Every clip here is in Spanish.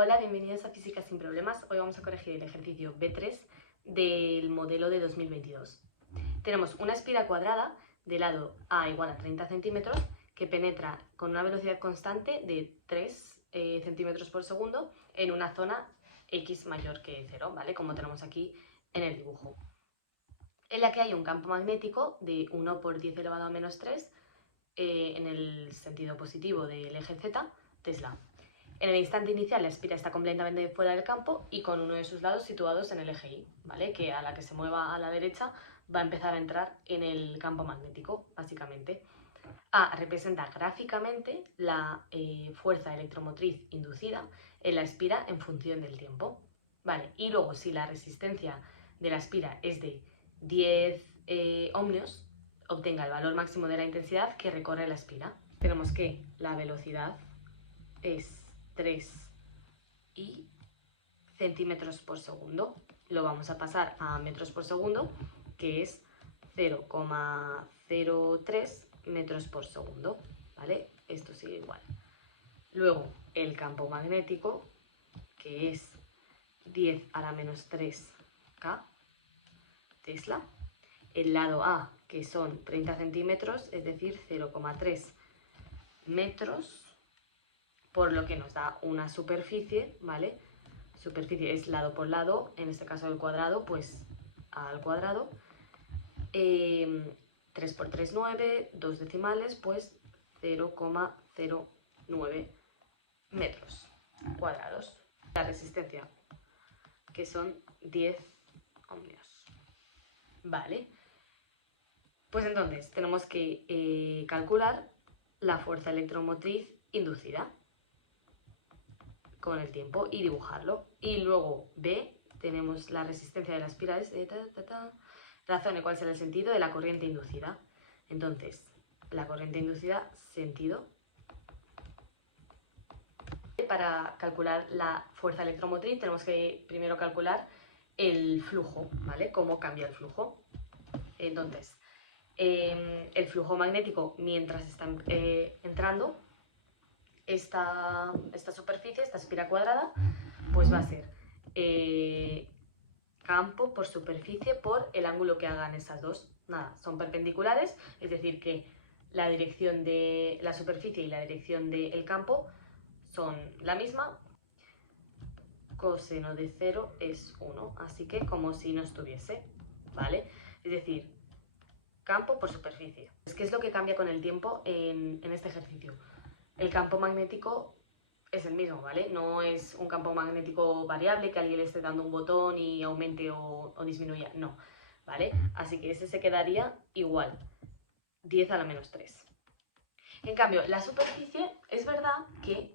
Hola, bienvenidos a Física sin Problemas. Hoy vamos a corregir el ejercicio B3 del modelo de 2022. Tenemos una espira cuadrada de lado A igual a 30 centímetros que penetra con una velocidad constante de 3 centímetros por segundo en una zona X mayor que 0, ¿vale? Como tenemos aquí en el dibujo. En la que hay un campo magnético de 1 por 10 elevado a menos 3 en el sentido positivo del eje Z, Tesla. En el instante inicial la espira está completamente fuera del campo y con uno de sus lados situados en el eje Y, ¿vale? Que a la que se mueva a la derecha va a empezar a entrar en el campo magnético, básicamente. A representa gráficamente la fuerza electromotriz inducida en la espira en función del tiempo, ¿vale? Y luego, si la resistencia de la espira es de 10 ohmios, obtenga el valor máximo de la intensidad que recorre la espira. Tenemos que la velocidad es 3 y centímetros por segundo. Lo vamos a pasar a metros por segundo, que es 0,03 metros por segundo, ¿vale? Esto sigue igual. Luego, el campo magnético, que es 10 a la menos 3 K Tesla. El lado A, que son 30 centímetros, es decir, 0,3 metros, por lo que nos da una superficie, ¿vale? Superficie es lado por lado, en este caso el cuadrado, pues A al cuadrado. 3 por 3, 9, 2 decimales, pues 0,09 metros cuadrados. La resistencia, que son 10 ohmios. Vale. Pues entonces tenemos que calcular la fuerza electromotriz inducida con el tiempo y dibujarlo. Y luego B, tenemos la resistencia de las espirales, razón cuál será el sentido de la corriente inducida. Entonces, la corriente inducida, sentido. Para calcular la fuerza electromotriz tenemos que primero calcular el flujo, ¿vale? Cómo cambia el flujo. Entonces, el flujo magnético mientras está entrando esta superficie, esta espira cuadrada, pues va a ser campo por superficie por el ángulo que hagan esas dos. Nada, son perpendiculares, es decir que la dirección de la superficie y la dirección del campo son la misma. Coseno de 0 es 1, así que como si no estuviese, ¿vale? Es decir, campo por superficie. ¿Qué es lo que cambia con el tiempo en este ejercicio? El campo magnético es el mismo, ¿vale? No es un campo magnético variable que alguien le esté dando un botón y aumente o disminuya, no, ¿vale? Así que ese se quedaría igual, 10 a la menos 3. En cambio, la superficie es verdad que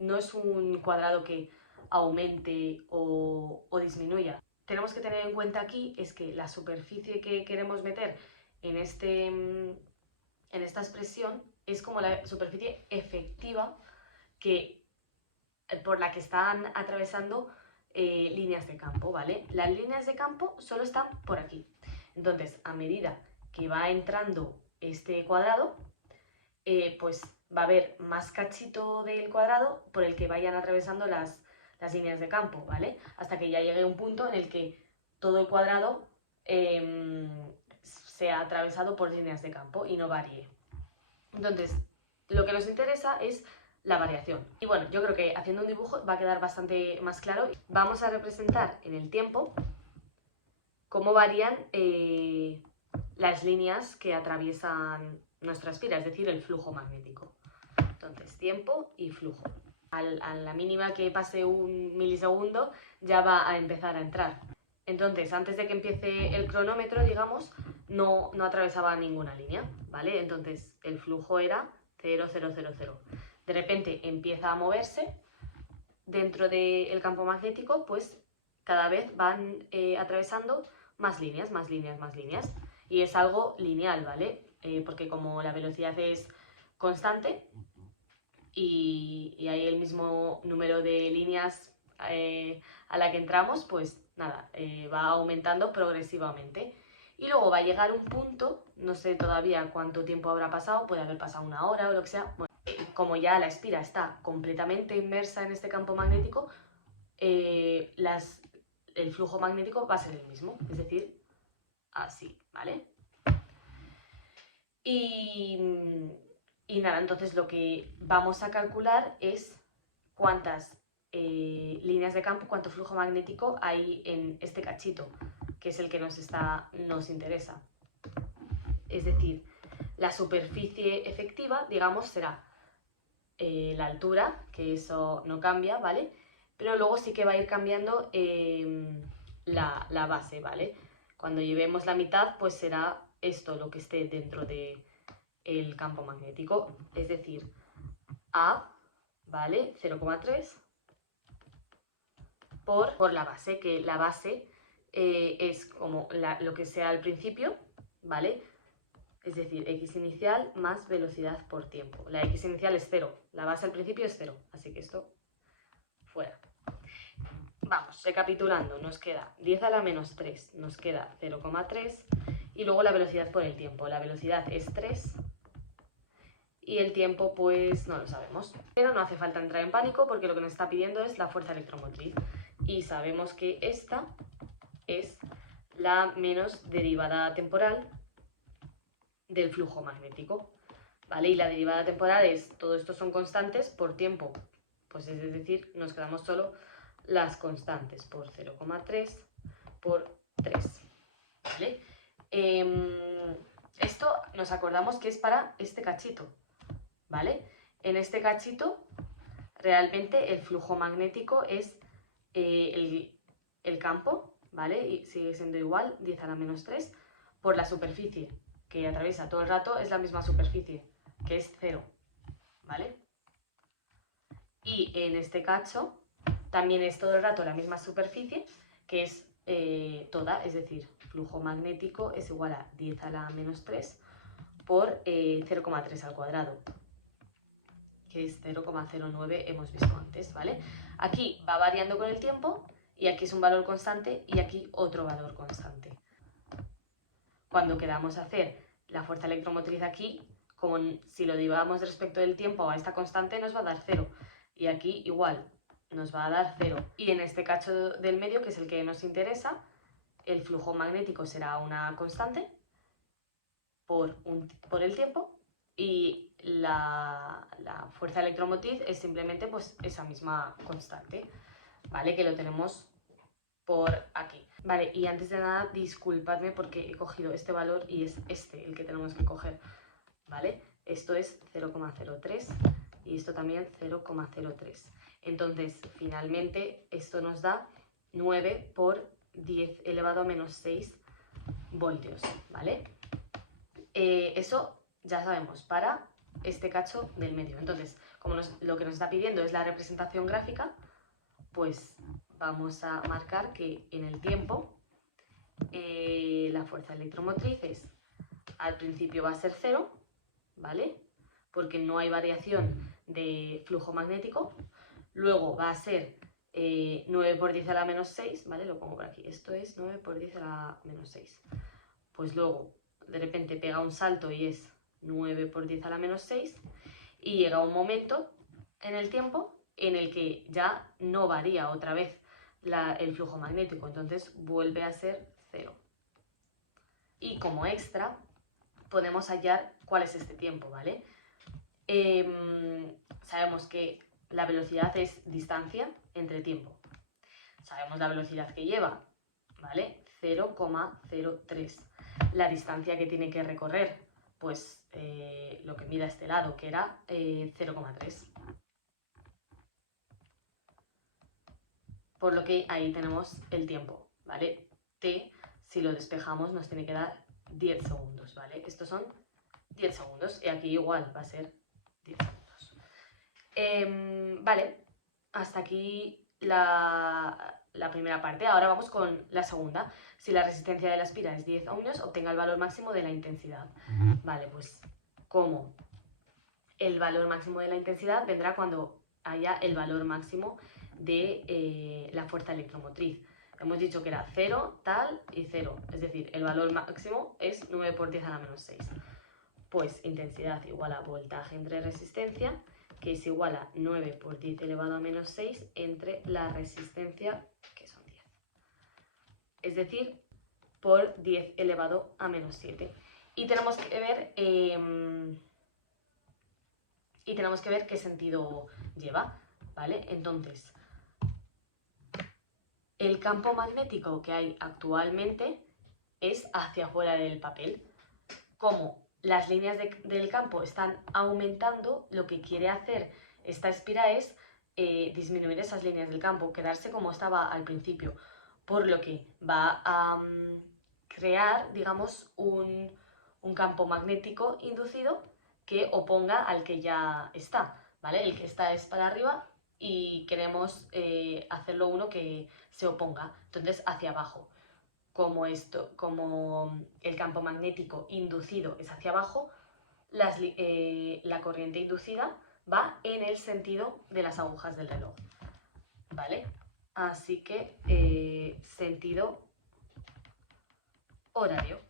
no es un cuadrado que aumente o disminuya. Tenemos que tener en cuenta aquí es que la superficie que queremos meter en esta expresión es como la superficie efectiva por la que están atravesando líneas de campo, ¿vale? Las líneas de campo solo están por aquí. Entonces, a medida que va entrando este cuadrado, pues va a haber más cachito del cuadrado por el que vayan atravesando las líneas de campo, ¿vale? Hasta que ya llegue un punto en el que todo el cuadrado sea atravesado por líneas de campo y no varíe. Entonces, lo que nos interesa es la variación. Y bueno, yo creo que haciendo un dibujo va a quedar bastante más claro. Vamos a representar en el tiempo cómo varían las líneas que atraviesan nuestra espira, es decir, el flujo magnético. Entonces, tiempo y flujo. A la mínima que pase un milisegundo ya va a empezar a entrar. Entonces, antes de que empiece el cronómetro, digamos, no atravesaba ninguna línea, ¿vale? Entonces, el flujo era 0, 0, 0, 0. De repente empieza a moverse dentro del campo magnético, pues cada vez van atravesando más líneas, más líneas, más líneas. Y es algo lineal, ¿vale? Porque como la velocidad es constante y hay el mismo número de líneas a la que entramos, pues nada, va aumentando progresivamente. Y luego va a llegar un punto, no sé todavía cuánto tiempo habrá pasado, puede haber pasado una hora o lo que sea. Bueno, como ya la espira está completamente inmersa en este campo magnético, el flujo magnético va a ser el mismo, es decir, así, ¿vale? Y nada, entonces lo que vamos a calcular es cuántas líneas de campo, cuánto flujo magnético hay en este cachito, que es el que nos interesa. Es decir, la superficie efectiva, digamos, será la altura, que eso no cambia, ¿vale? Pero luego sí que va a ir cambiando la base, ¿vale? Cuando llevemos la mitad, pues será esto lo que esté dentro del campo magnético, es decir, A, ¿vale? 0,3 por la base, que la base es como lo que sea al principio, ¿vale? Es decir, x inicial más velocidad por tiempo. La x inicial es 0, la base al principio es 0, así que esto fuera. Vamos, recapitulando, nos queda 10 a la menos 3, nos queda 0,3 y luego la velocidad por el tiempo. La velocidad es 3 y el tiempo pues no lo sabemos. Pero no hace falta entrar en pánico porque lo que nos está pidiendo es la fuerza electromotriz y sabemos que esta es la menos derivada temporal del flujo magnético, ¿vale? Y la derivada temporal es, todo esto son constantes por tiempo, pues es decir, nos quedamos solo las constantes por 0,3 por 3, ¿vale? Esto nos acordamos que es para este cachito, ¿vale? En este cachito realmente el flujo magnético es el campo, ¿vale? Y sigue siendo igual, 10 a la menos 3, por la superficie que atraviesa todo el rato, es la misma superficie, que es 0, ¿vale? Y en este cacho también es todo el rato la misma superficie, que es toda, es decir, flujo magnético es igual a 10 a la menos 3 por 0,3 al cuadrado, que es 0,09 hemos visto antes, ¿vale? Aquí va variando con el tiempo y aquí es un valor constante y aquí otro valor constante. Cuando queramos hacer la fuerza electromotriz aquí, como si lo derivamos respecto del tiempo a esta constante, nos va a dar 0. Y aquí igual, nos va a dar 0. Y en este cacho del medio, que es el que nos interesa, el flujo magnético será una constante por el tiempo y la fuerza electromotriz es simplemente pues esa misma constante, ¿vale? Que lo tenemos por aquí. Vale, y antes de nada, disculpadme porque he cogido este valor y es este el que tenemos que coger, ¿vale? Esto es 0,03 y esto también 0,03. Entonces, finalmente, esto nos da 9 por 10 elevado a menos 6 voltios, ¿vale? Eso ya sabemos para este cacho del medio. Entonces, como lo que nos está pidiendo es la representación gráfica, pues vamos a marcar que en el tiempo la fuerza electromotriz al principio va a ser 0, ¿vale? Porque no hay variación de flujo magnético. Luego va a ser 9 por 10 a la menos 6, ¿vale? Lo pongo por aquí. Esto es 9 por 10 a la menos 6. Pues luego, de repente pega un salto y es 9 por 10 a la menos 6 y llega un momento en el tiempo en el que ya no varía otra vez el flujo magnético, entonces vuelve a ser 0. Y como extra podemos hallar cuál es este tiempo, ¿vale? Sabemos que la velocidad es distancia entre tiempo. Sabemos la velocidad que lleva, ¿vale? 0,03. La distancia que tiene que recorrer, pues lo que mide a este lado, que era 0,3. Por lo que ahí tenemos el tiempo, ¿vale? T, si lo despejamos, nos tiene que dar 10 segundos, ¿vale? Estos son 10 segundos y aquí igual va a ser 10 segundos. Vale, hasta aquí la primera parte. Ahora vamos con la segunda. Si la resistencia de la espira es 10 ohmios, obtenga el valor máximo de la intensidad. Vale, pues como el valor máximo de la intensidad vendrá cuando haya el valor máximo de la fuerza electromotriz. Hemos dicho que era 0, tal y 0. Es decir, el valor máximo es 9 por 10 a la menos 6. Pues intensidad igual a voltaje entre resistencia, que es igual a 9 por 10 elevado a menos 6 entre la resistencia, que son 10. Es decir, por 10 elevado a menos 7. Y tenemos que ver qué sentido lleva, ¿vale? Entonces, el campo magnético que hay actualmente es hacia afuera del papel. Como las líneas del campo están aumentando, lo que quiere hacer esta espira es disminuir esas líneas del campo, quedarse como estaba al principio, por lo que va a crear, digamos, un campo magnético inducido que oponga al que ya está, ¿vale? El que está es para arriba y queremos hacerlo uno que se oponga, entonces hacia abajo. Como el campo magnético inducido es hacia abajo, la corriente inducida va en el sentido de las agujas del reloj, ¿vale? Así que sentido horario.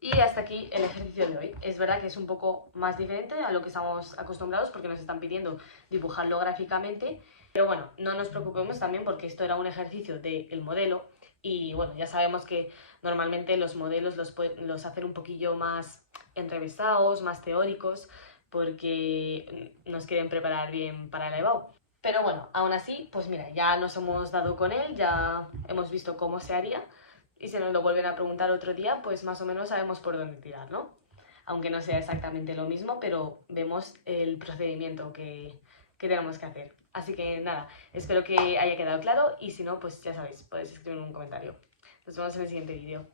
Y hasta aquí el ejercicio de hoy. Es verdad que es un poco más diferente a lo que estamos acostumbrados porque nos están pidiendo dibujarlo gráficamente, pero bueno, no nos preocupemos también porque esto era un ejercicio del modelo y bueno, ya sabemos que normalmente los modelos los hacen un poquillo más enrevesados, más teóricos, porque nos quieren preparar bien para el EBAU. Pero bueno, aún así, pues mira, ya nos hemos dado con él, ya hemos visto cómo se haría y si nos lo vuelven a preguntar otro día, pues más o menos sabemos por dónde tirar, ¿no? Aunque no sea exactamente lo mismo, pero vemos el procedimiento que tenemos que hacer. Así que nada, espero que haya quedado claro y si no, pues ya sabéis, podéis escribir un comentario. Nos vemos en el siguiente vídeo.